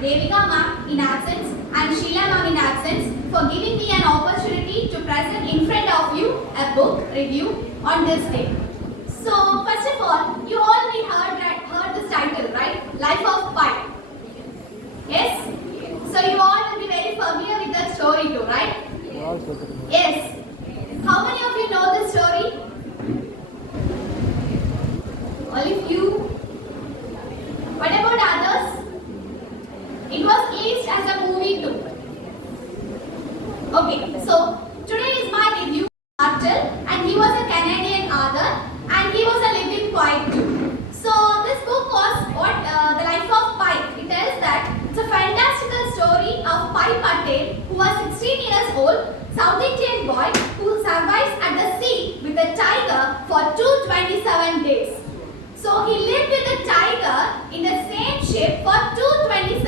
Devika ma'am in absence and Sheila ma'am in absence for giving me an opportunity to present in front of you a book review on this day. So first of all, you already heard this title, right? Life of Pi. Yes? So you all will be very familiar with the story too, right? Yes. How many of you know this story? Only few. What about others? It was released as a movie too. Okay, so today is my review article, and he was a Canadian author and he was a living poet too. So this book was The Life of Pi. It tells that it's a fantastical story of Pi Patel, who was 16 years old, South Indian boy who survives at the sea with a tiger for 227 days. So he lived with the tiger in the same ship for 227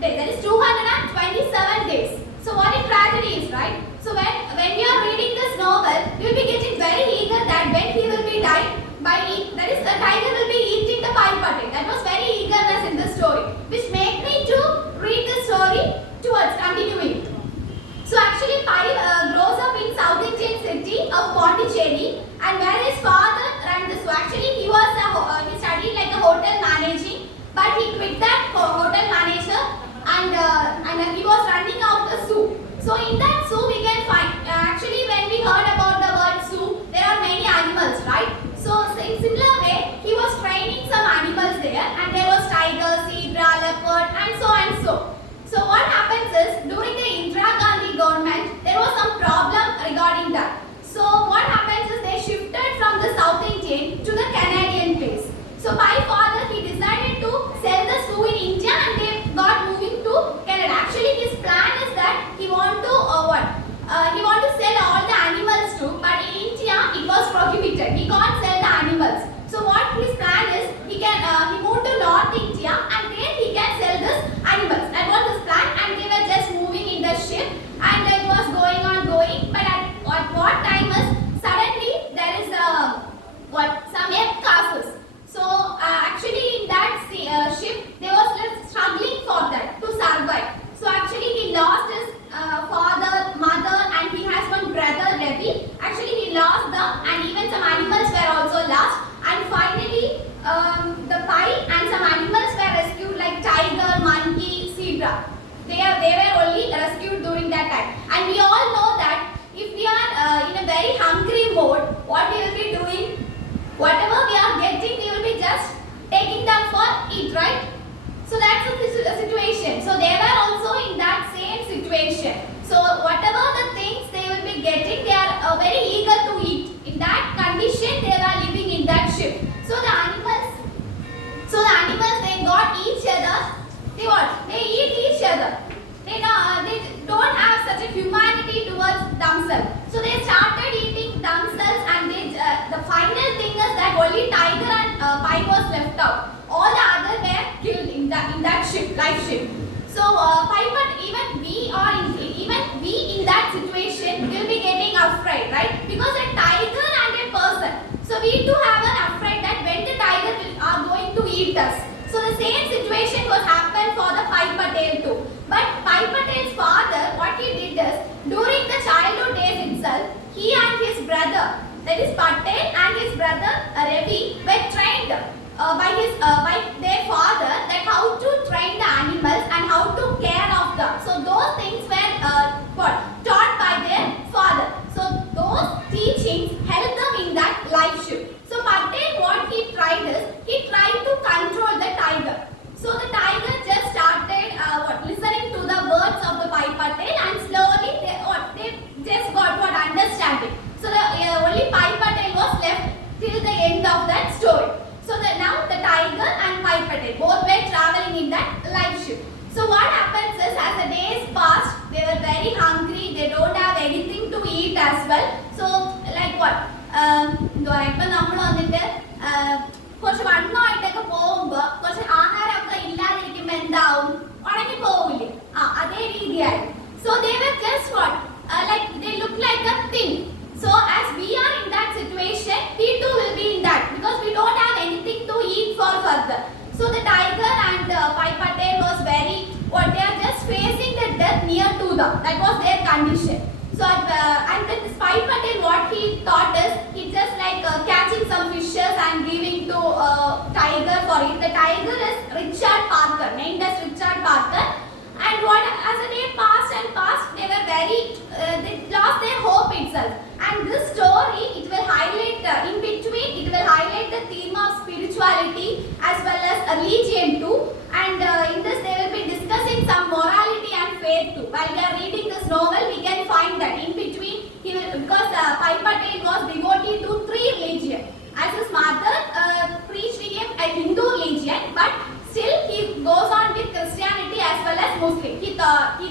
days. That is 227 days. So what a tragedy is, right? So when you are reading this novel, you will be getting very eager that when he will be dying that is the tiger will be eating the Pi Patel. That was very eagerness in the story, which made me to read the story towards continuing. So actually Pi grows up in South Indian city of Pondicherry, and where his father ran this. So actually he studied like a hotel managing, but he quit that hotel manager and he was running out the zoo. So in that zoo we can find, actually when we heard about the word zoo, there are many animals, right? So in similar way, he was training some animals there, and there was tiger, zebra, leopard, and so and so. So what happens is, during the Indira Gandhi government, there was some problem regarding that. So what happens is, they shifted from the South Indian to the Canadian place. So my father, he decided to sell the zoo in India, and they got moving to Canada. Actually his plan is that he want to sell all the animals too, but in India it was prohibited. He can't sell the animals. So what his plan is, he moved to North India, and there he can sell this animals. That was his plan, and they were just moving in the ship, and it was going. But at what time is, suddenly there is some earth causes. So actually in that ship, they was struggling for that to survive. So actually he lost his father, mother, and he has one brother, Ravi. Actually he lost them, and even some animals were also lost. And finally the Pi and some animals were rescued, like tiger, monkey, zebra. They were only rescued during that time. And we all know that if we are in a very hungry mode, what we will be doing? Whatever we are getting, we will be just taking them for eat, right? So that's the situation. So they were also in that same situation. So whatever the things they will be getting, they are very eager to eat. In that condition, they were living in that ship. So the animals, they got each other. They eat each other. They don't have such a humanity towards themselves. So they started eating themselves, and the final thing is that only tiger and Pi was left out. All the others were killed in that ship, life ship. So Pi, but even we in that situation will be getting afraid, right? Because a tiger and a person. So we too have an afraid that when the tiger are going to eat us. So the same situation was happened for the Pi Patel too. But Pi Patel's father, what he did is, during the childhood days itself, he and his brother, that is Patel and his brother Ravi, were trained by their father that how to train the animals and how to care of them. So those things were taught by their father. So those teachings helped them in that life ship. So Patel, what he tried is, he tried to control the tiger. So the tiger just started listening to the words of the Pi Patel, and slowly they just got understanding. So only Pi Patel was left till the end of that story. So now the tiger and Pi Patel both were traveling in that hunger. That was their condition. So and then Spy Patel, what he thought is, he just like catching some fishes and giving to tiger for it. The tiger is Richard Parker, named as Richard Parker. And what, as the day passed and passed, they were they lost their hope itself. And this story, it will highlight in between, it will highlight the theme of spirituality as well as religion too. And in this, they will be discussing some morality and faith too. While we are reading this novel, we can find that in between, he will, because Pai Patel was devotee to 3 religions. As his mother preached him a Hindu religion, but still he goes on with Christianity as well as Muslim. He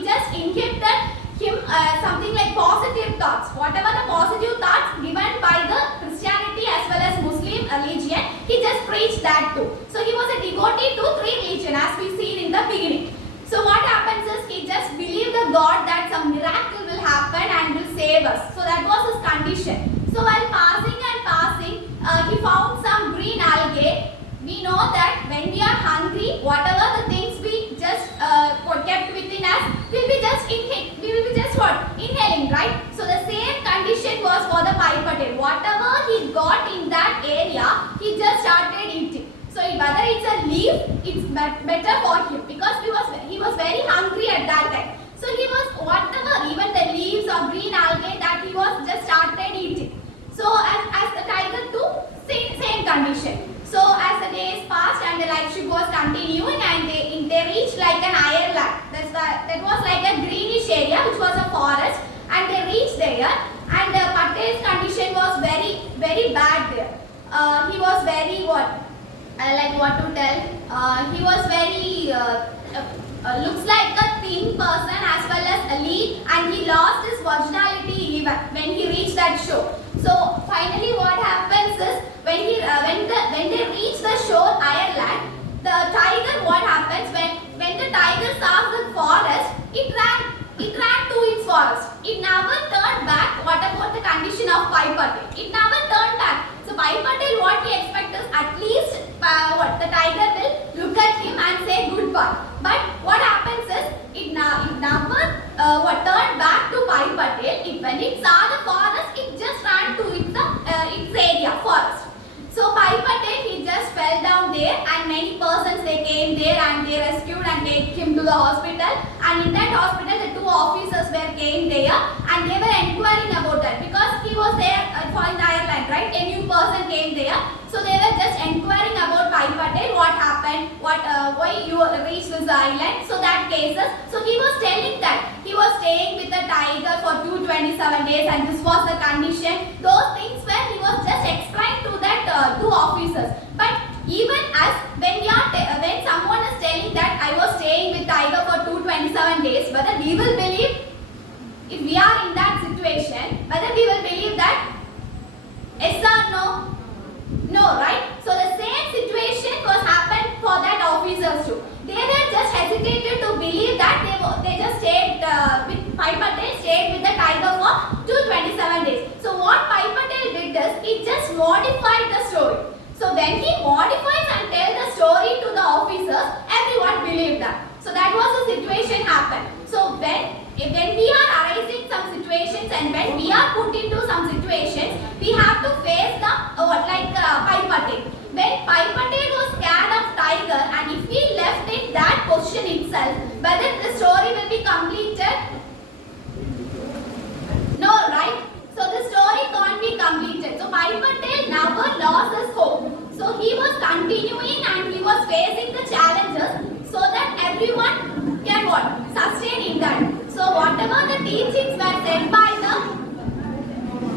just inhibited him something like positive thoughts. Whatever the positive thoughts given by the Christianity as well as Muslim religion, he just preached that too. So he was a devotee to 3 religions, as we seen in the beginning. So what happens is, he just believed the God that some miracle will happen and will save us. So that was his condition. So while passing and passing, he found some green algae. We know that when we are hungry, whatever the things we just kept within us, we will be just inhaling, right? So the same condition was for the Pai Patel. Whatever he got in that area, he just started eating. So whether it's a leaf, it's better for him, because he was very hungry at that time. So he was whatever, even the leaves or green algae, that he was just started eating. So as the tiger too, same condition. So as the days passed and the lifeship was continuing, and they reached like an Ireland. That was like a greenish area which was a forest, and they reached there, and Patel's condition was very, very bad there. He was very like what to tell? He was very looks like a thin person as well as a lean, and he lost his virginality even when he reached that shore. So finally, what happens is, when they reach the shore, Ireland, the tiger, what happens when the tiger saw the forest, it ran to its forest. It never turned back. What about the condition of Pai Patel? It never turned back. So Pai Patel, what he expects is, at least the tiger will look at him and say goodbye. But what happens is, it never turned back to Pai Patel. When it saw the forest, it just ran to its area, forest. So Pai Patel, he just fell down there, and many persons, they came there and they rescued and take him to the hospital. And in that hospital, the 2 officers came there, and they were inquiring about that, because he was there in Ireland, right? A new person came there. So they were just inquiring about Pai Patel, what happened, why you reached this island. So that cases. So he was telling that he was staying with the tiger for 227 days, and this was the condition. Those things where he was just explained to that 2 officers. But even as when someone is telling that I was staying with tiger for 227 days, whether we will believe, if we are in that situation, whether we will believe that? Yes or no? No, right? So the same situation was happened for that officers too. They were just hesitated to believe that they just stayed with Pai Patel, stayed with the tiger for 227 days. So what Pai Patel did is, he just modified the story. So when he modifies and tells the story to the officers, everyone believed that. So that was the situation happened. So when we are arising some situations, and when we are put into some situations, we have to face the Pai Patel. When Pai Patel was scared of tiger, and if we left in that position itself, whether the story will be completed? No, right? So the story can't be completed. So Pai Patel never lost his hope. So he was continuing, and he was facing the challenges, so that everyone can sustain in that. So whatever the teachings were said by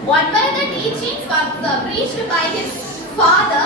whatever the teachings were preached by his father,